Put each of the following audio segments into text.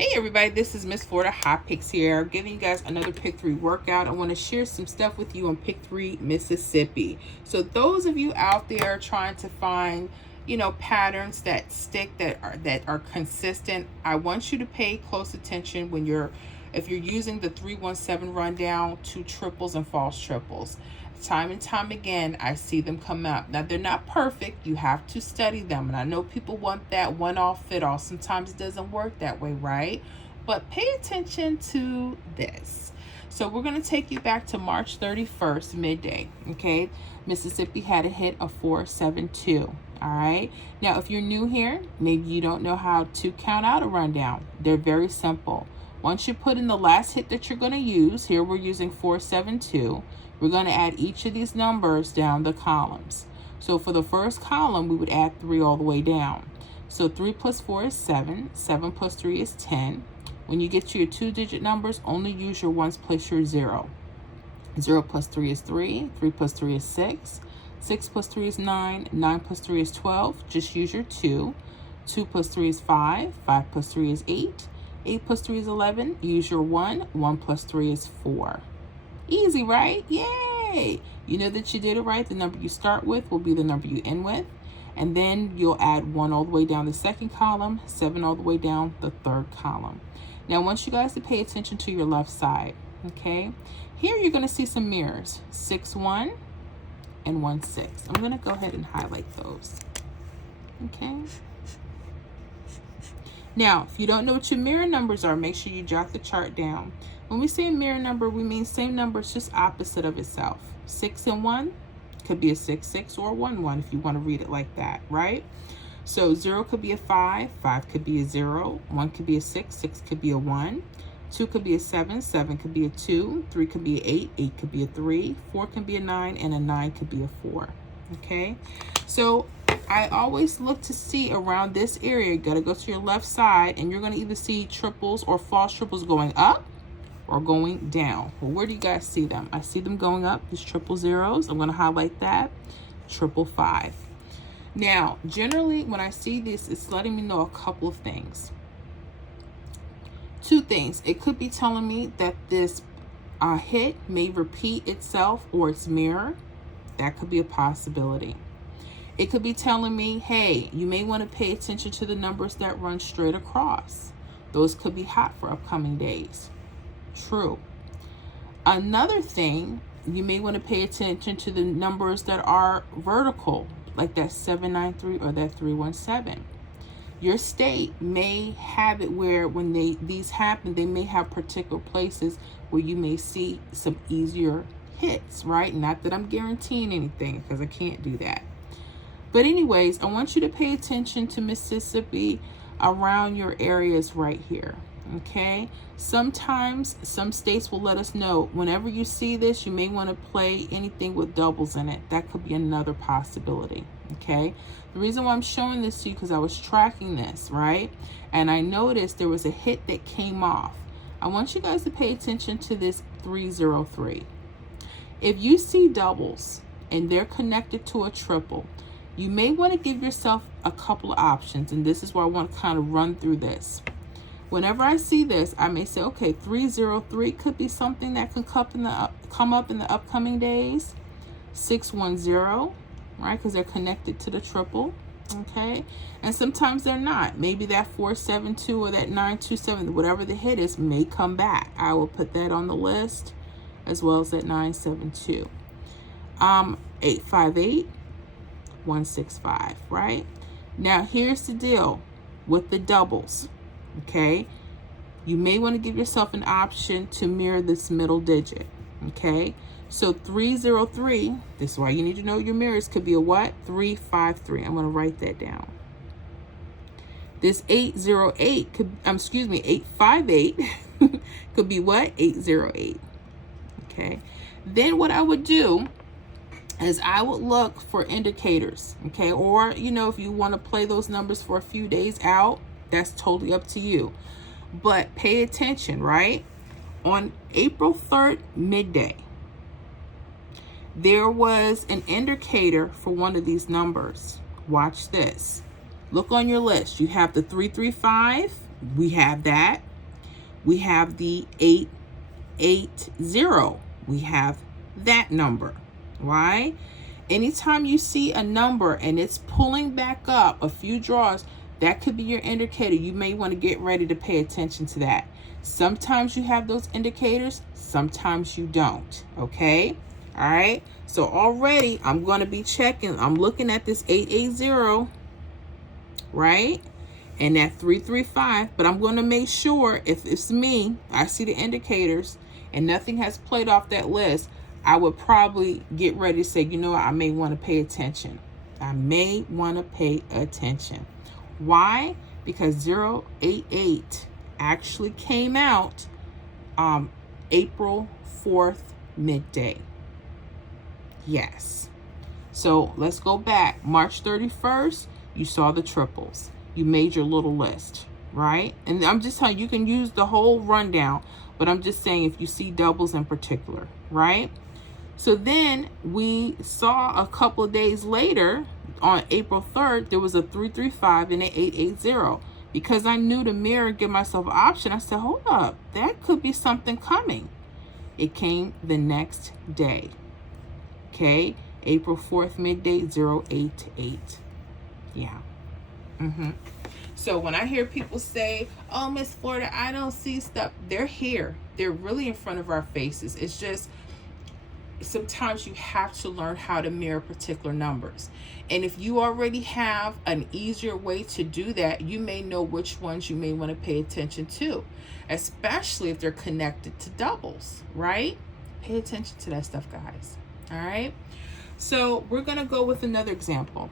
Hey everybody, this is Miss Florida Hot Picks here, giving you guys another Pick 3 workout. I want to share some stuff with you on Pick 3 Mississippi. So those of you out there trying to find, patterns that stick, that are consistent, I want you to pay close attention if you're using the 317 rundown to triples and false triples. Time and time again, I see them come up. Now, they're not perfect. You have to study them. And I know people want that one-off fit-off. Sometimes it doesn't work that way, right? But pay attention to this. So we're going to take you back to March 31st, midday, okay? Mississippi had a hit of 472, all right? Now, if you're new here, maybe you don't know how to count out a rundown. They're very simple. Once you put in the last hit that you're going to use, here we're using 472, we're going to add each of these numbers down the columns. So for the first column, we would add 3 all the way down. So 3 plus 4 is 7. 7 plus 3 is 10. When you get to your 2-digit numbers, only use your ones, place your 0. 0 plus 3 is 3. 3 plus 3 is 6. 6 plus 3 is 9. 9 plus 3 is 12. Just use your 2. 2 plus 3 is 5. 5 plus 3 is 8. 8 plus 3 is 11. Use your 1. 1 plus 3 is 4. Easy, right? Yay! You know that you did it right. The number you start with will be the number you end with. And then you'll add 1 all the way down the second column, 7 all the way down the third column. Now, I want you guys to pay attention to your left side, okay? Here you're going to see some mirrors, 6, 1, and 1, 6. I'm going to go ahead and highlight those, okay? Now, if you don't know what your mirror numbers are, make sure you jot the chart down. When we say a mirror number, we mean same number, it's just opposite of itself. 6 and 1 could be a 6, 6, or 1, 1 if you want to read it like that, right? So 0 could be a 5, 5 could be a 0, 1 could be a 6, 6 could be a 1, 2 could be a 7, 7 could be a 2, 3 could be a 8, 8 could be a 3, 4 can be a 9, and a 9 could be a 4, okay? So I always look to see around this area. You got to go to your left side, and you're going to either see triples or false triples going up or going down. Well, where do you guys see them? I see them going up, these triple zeros. I'm going to highlight that, triple 5. Now, generally, when I see this, it's letting me know a couple of things. 2 things. It could be telling me that this hit may repeat itself or its mirror. That could be a possibility. It could be telling me, hey, you may want to pay attention to the numbers that run straight across. Those could be hot for upcoming days. True. Another thing, you may want to pay attention to the numbers that are vertical, like that 793 or that 317. Your state may have it where when these happen, they may have particular places where you may see some easier hits, right? Not that I'm guaranteeing anything, because I can't do that. But anyways, I want you to pay attention to Mississippi around your areas right here, okay? Sometimes some states will let us know whenever you see this, you may want to play anything with doubles in it. That could be another possibility, okay? The reason why I'm showing this to you because I was tracking this, right? And I noticed there was a hit that came off. I want you guys to pay attention to this 303. If you see doubles and they're connected to a triple, you may want to give yourself a couple of options, and this is where I want to kind of run through this. Whenever I see this, I may say, okay, 303 could be something that can come up in the upcoming days. 610, right, because they're connected to the triple, okay? And sometimes they're not. Maybe that 472 or that 927, whatever the hit is, may come back. I will put that on the list, as well as that 972. 858. 165, right? Now, here's the deal with the doubles, okay? You may want to give yourself an option to mirror this middle digit, okay? So 303, this is why you need to know your mirrors, could be a what? 353. I'm going to write that down. This 808 could, 858 could be what? 808, okay? Then what I would do is I would look for indicators, okay? Or, if you want to play those numbers for a few days out, that's totally up to you. But pay attention, right? On April 3rd, midday, there was an indicator for one of these numbers. Watch this. Look on your list. You have the 335. We have that. We have the 880. We have that number. Why? Anytime you see a number and it's pulling back up a few draws, that could be your indicator. You may want to get ready to pay attention to that. Sometimes you have those indicators, sometimes you don't. Okay? All right? So already I'm going to be checking. I'm looking at this 880, right? And that 335, but I'm going to make sure if it's me, I see the indicators and nothing has played off that list, I would probably get ready to say, you know what, I may want to pay attention. I may want to pay attention. Why? Because 088 actually came out April 4th, midday. Yes. So let's go back. March 31st, you saw the triples. You made your little list, right? And I'm just telling you, you can use the whole rundown, but I'm just saying if you see doubles in particular, right? So then we saw a couple of days later, on April 3rd, there was a 335 and an 880. Because I knew to mirror, give myself an option, I said, hold up, that could be something coming. It came the next day. Okay, April 4th, midday, 088. Yeah. So when I hear people say, oh, Miss Florida, I don't see stuff, they're here. They're really in front of our faces. It's just sometimes you have to learn how to mirror particular numbers. And if you already have an easier way to do that, you may know which ones you may want to pay attention to, especially if they're connected to doubles, right? Pay attention to that stuff, guys. All right. So we're going to go with another example.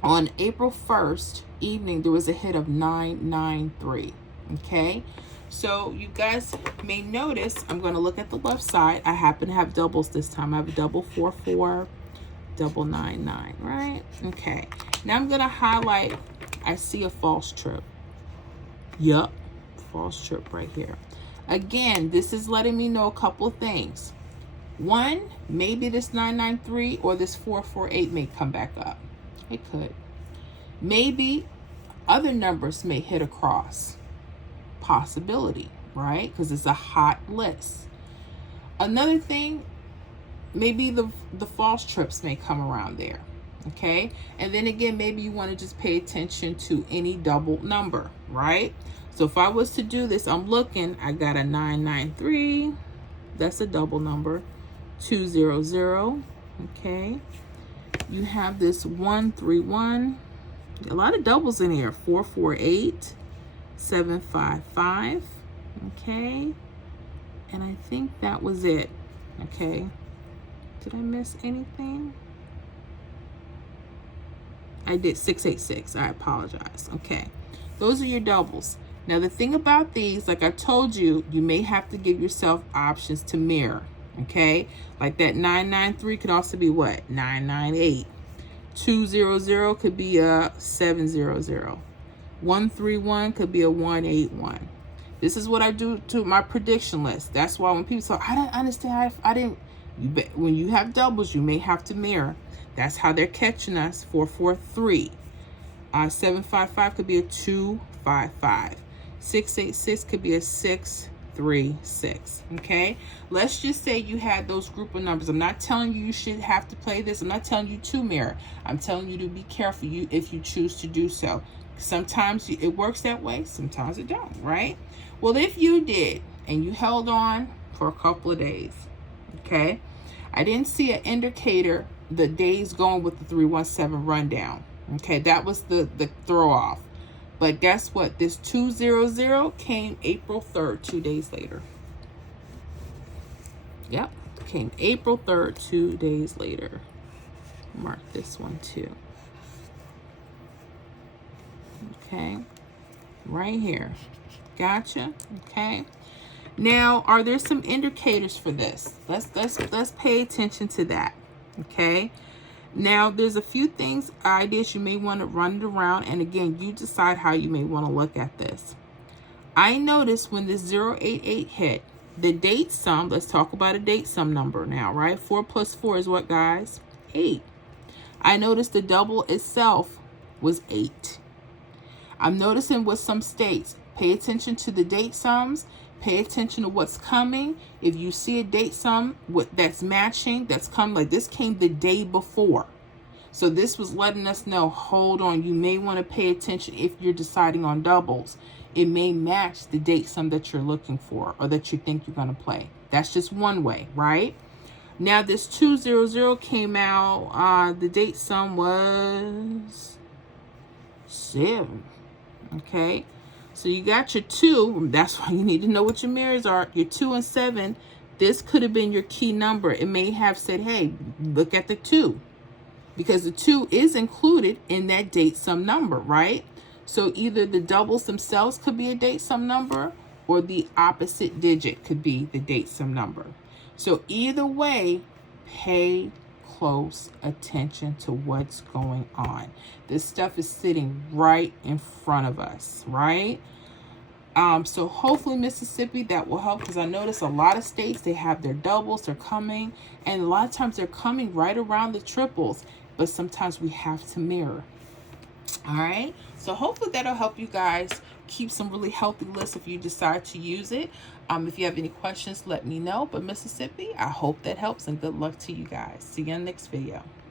On April 1st evening, there was a hit of 993. Okay. So you guys may notice, I'm going to look at the left side. I happen to have doubles this time. I have a double 44, double 99, right? Okay. Now I'm going to highlight, I see a false trip. Yup. False trip right here. Again, this is letting me know a couple of things. One, maybe this 993 or this 448 may come back up. It could. Maybe other numbers may hit across. Possibility, right? Because it's a hot list. Another thing, maybe the false trips may come around there. Okay. And then again, maybe you want to just pay attention to any double number, right? So if I was to do this, I'm looking, I got a 993. That's a double number. 200. Okay. You have this 131. A lot of doubles in here. 448. 755. Okay. And I think that was it. Okay. Did I miss anything? I did 686. I apologize. Okay. Those are your doubles. Now the thing about these, like I told you, you may have to give yourself options to mirror. Okay. Like that 993 could also be what? 998. 200 could be a 700. 131 could be a 181. This is what I do to my prediction list. That's why when people say, I don't understand, when you have doubles, you may have to mirror. That's how they're catching us. 443. 755 could be a 255. 686 could be a 636. Okay, let's just say you had those group of numbers. I'm not telling you should have to play this. I'm not telling you to mirror. I'm telling you to be careful if you choose to do so. Sometimes it works that way, sometimes it don't, right? Well, if you did and you held on for a couple of days, okay, I didn't see an indicator the days going with the 317 rundown. Okay, that was the throw off. But guess what? This 200 came April 3rd, 2 days later. Yep, came April 3rd, 2 days later. Mark this one too. Okay, right here. Gotcha. Okay. Now, are there some indicators for this? Let's pay attention to that. Okay. Now, there's a few things, ideas you may want to run it around, and again, you decide how you may want to look at this. I noticed when this 088 hit, the date sum, let's talk about a date sum number now, right? 4 plus 4 is what, guys? 8. I noticed the double itself was 8. I'm noticing with some states, Pay attention to the date sums. Pay attention to what's coming. If you see a date sum that's matching, that's come, like this came the day before. So this was letting us know, hold on, you may want to pay attention if you're deciding on doubles. It may match the date sum that you're looking for or that you think you're going to play. That's just one way, right? Now this 200 came out. The date sum was 7. Okay. So you got your 2. That's why you need to know what your mirrors are. Your 2 and 7. This could have been your key number. It may have said, hey, look at the 2. Because the 2 is included in that date sum number, right? So either the doubles themselves could be a date sum number or the opposite digit could be the date sum number. So either way, pay close attention to what's going on. This stuff is sitting right in front of us, right? So hopefully Mississippi, that will help, because I notice a lot of states, they have their doubles, they're coming, and a lot of times they're coming right around the triples, but sometimes we have to mirror. All right, so hopefully that'll help you guys keep some really healthy lists if you decide to use it. If you have any questions, let me know. But Mississippi, I hope that helps, and good luck to you guys. See you in the next video.